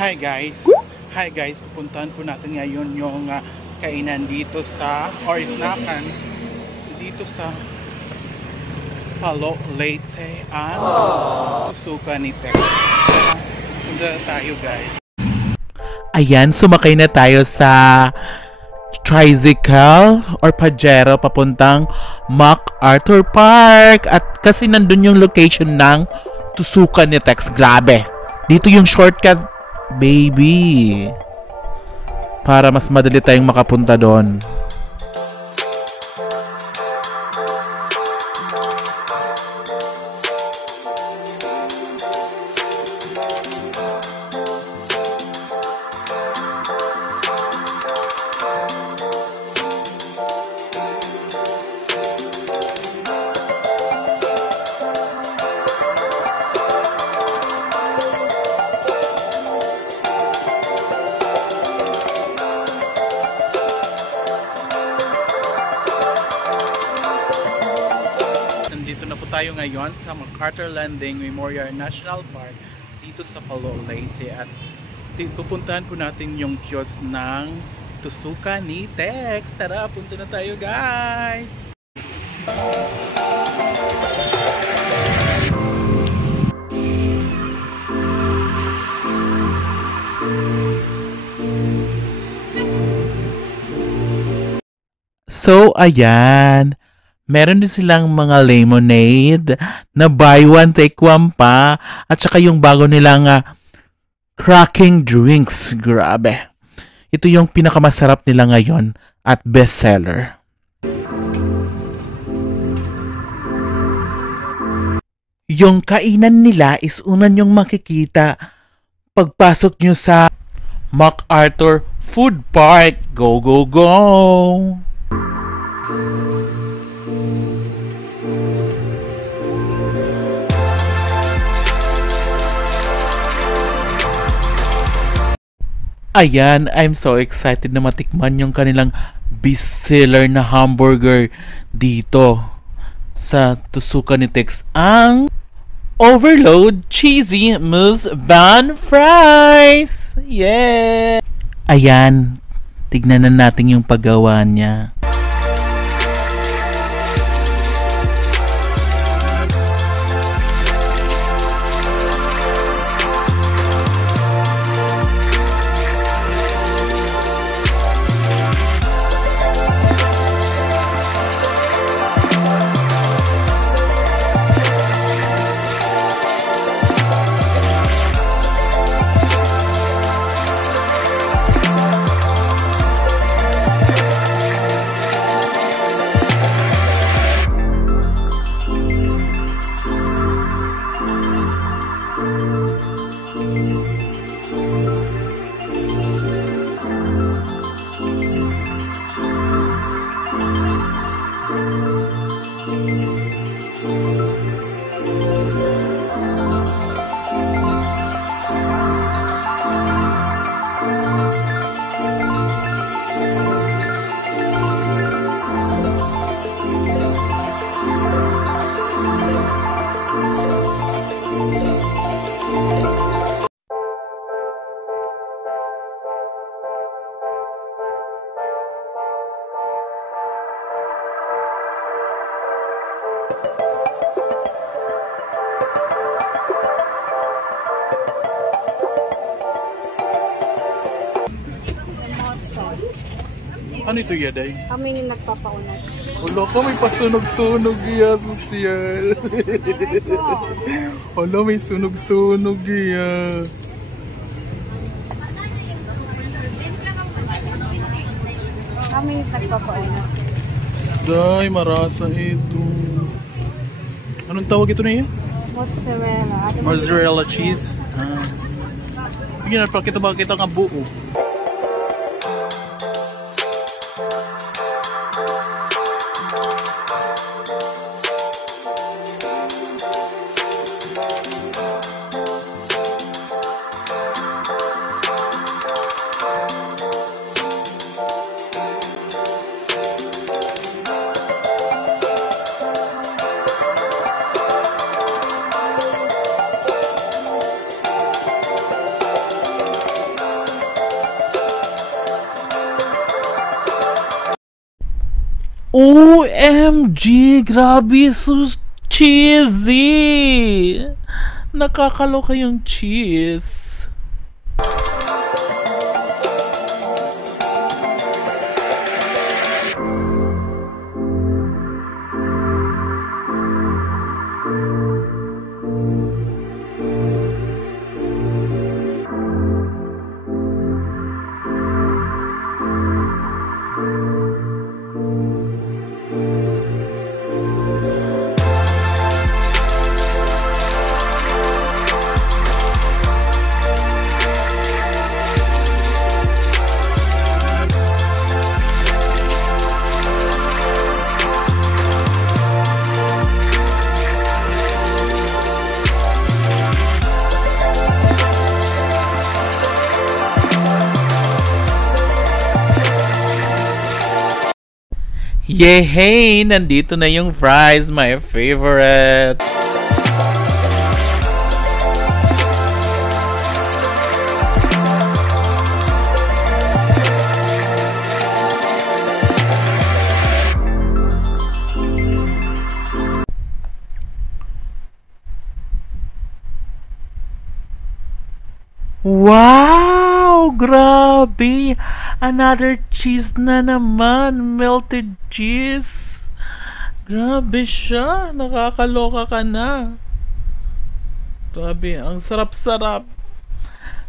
Hi guys! Hi guys! Pupuntahan po natin ngayon yung kainan dito sa, or snackan dito sa Palo Leyte and Tusukan ni Tex. Punta tayo guys. Ayan, sumakay na tayo sa tricycle or pajero papuntang MacArthur Park. At kasi nandun yung location ng Tusukan ni Tex. Grabe. Dito yung shortcut, baby. Para mas madali tayong makapunta doon. Tayo ngayon sa MacArthur Landing Memorial National Park dito sa Palo Leyte at pupuntahan po natin yung kiosk ng Tusukan ni Tex. Tara, punta na tayo guys! So, ayan. Meron din silang mga lemonade na buy one take one pa. At saka yung bago nilang cracking drinks. Grabe. Ito yung pinakamasarap nila ngayon at bestseller. Yung kainan nila is unan yung makikita pagpasok nyo sa MacArthur Food Park. Go, go, go! Ayan, I'm so excited na matikman yung kanilang bestseller na hamburger dito sa Tusukan ni Tex. Ang Overload Cheesy Mousse Bun Fries! Yeah! Ayan, tignan na natin yung paggawa niya. Ano ito yaday? Kami ni nagpapaunat. Wala ka, may pasunog-sunog iya, sosyal. Wala, may sunog-sunog iya. Kami ni nagpapaunat. Day, marasa ito. Anong tawag ito na iya? Mozzarella. Mozzarella cheese. Bigyan na, pakita ba kita nga buo? OMG! Grabe, so cheesy! Nakakaloka yung cheese. Yehey! Nandito na yung fries, my favorite! Wow! Grabe! Another cheese na naman! Melted cheese! Grabe siya! Nakakaloka ka na! Grabe, ang sarap-sarap!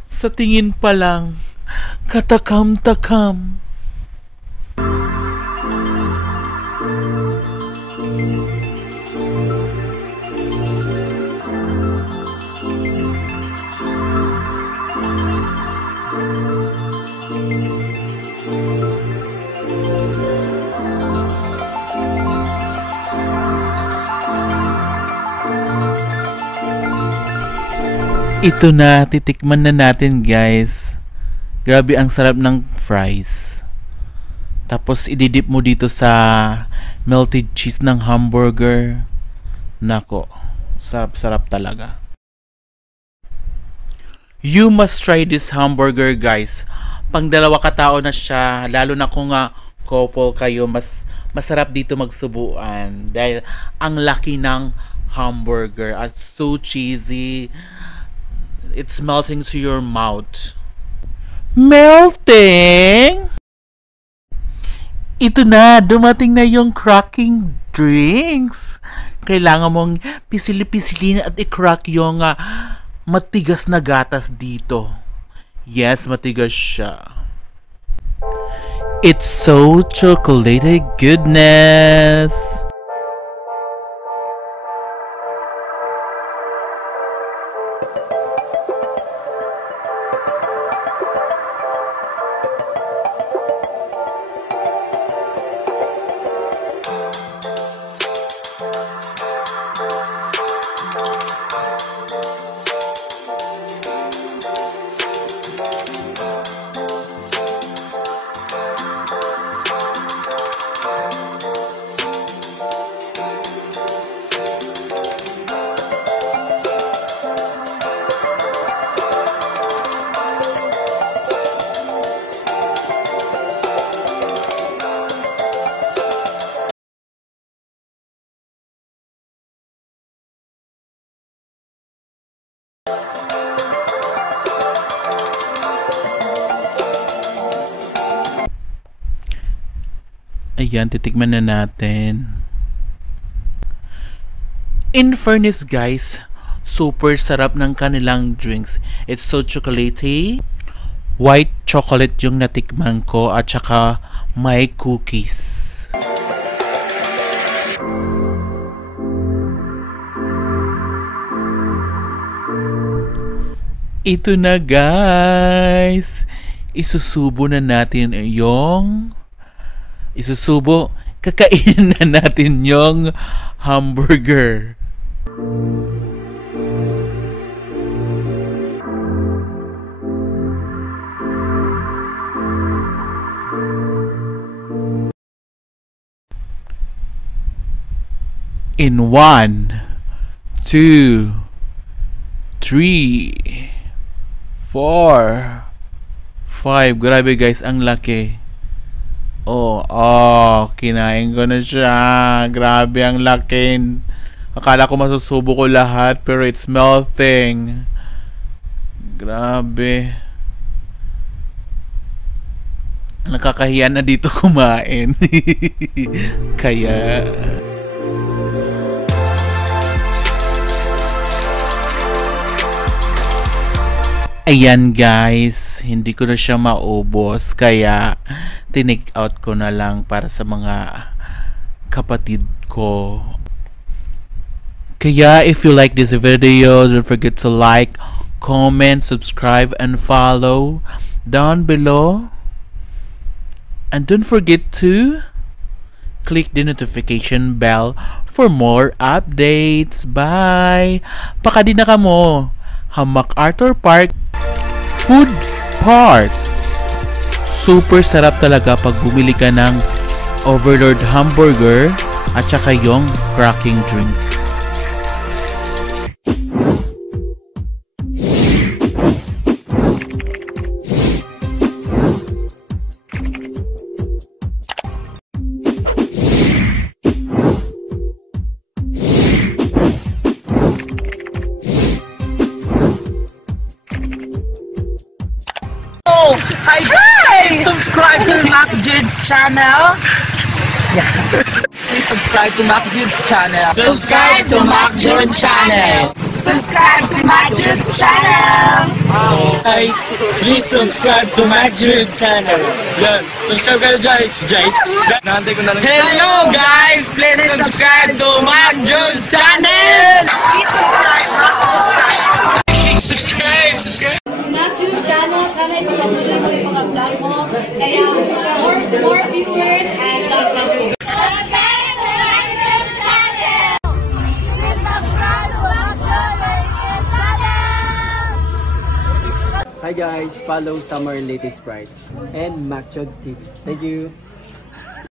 Sa tingin pa lang, katakam-takam! Ito na, titikman na natin guys. Grabe ang sarap ng fries. Tapos ididip mo dito sa melted cheese ng hamburger. Nako, sarap-sarap talaga. You must try this hamburger guys. Pang dalawa katao na siya, lalo na kung couple kayo, masarap dito magsubuan. Dahil ang laki ng hamburger at so cheesy. It's melting to your mouth. Melting? Ito na, dumating na yung cracking drinks. Kailangan mong pisili-pisilin at i-crack yung matigas na gatas dito. Yes, matigas siya. It's so chocolated goodness. Ayan, titikman na natin. In fairness guys, super sarap ng kanilang drinks. It's so chocolatey. White chocolate yung natikman ko at saka may cookies. Ito na guys. Isusubo na natin kakainin na natin yung hamburger. In 1, 2, 3, 4, 5. Grabe guys, ang laki. Kinain ko na siya. Grabe ang laki. Akala ko masusubo ko lahat, pero it's melting. Grabe. Nakakahiya na dito kumain. Kaya... Ayan guys, hindi ko na siya maubos, kaya tinake out ko na lang para sa mga kapatid ko. Kaya if you like this video, don't forget to like, comment, subscribe, and follow down below. And don't forget to click the notification bell for more updates. Bye! Pakadi na kamo. MacArthur Park Food Park. Super sarap talaga pag bumili ka ng Overlord hamburger at saka yung cracking drinks. Hi guys! Subscribe to MacJude's channel. Please subscribe to MacJude's channel. Subscribe to MacJude's channel. Subscribe to MacJude's channel. Guys, please subscribe to MacJude's channel. Yan. Subscribe kayo guys. Nahantay ko na lang. Hello guys! Please subscribe to MacJude's channel. Subscribe! MacJude's channel, sana ipapatuloy mo yung mga vlog mo. Kaya more viewers and God bless you. Hi guys, follow Summer Latest Sprite and MacJude TV. Thank you.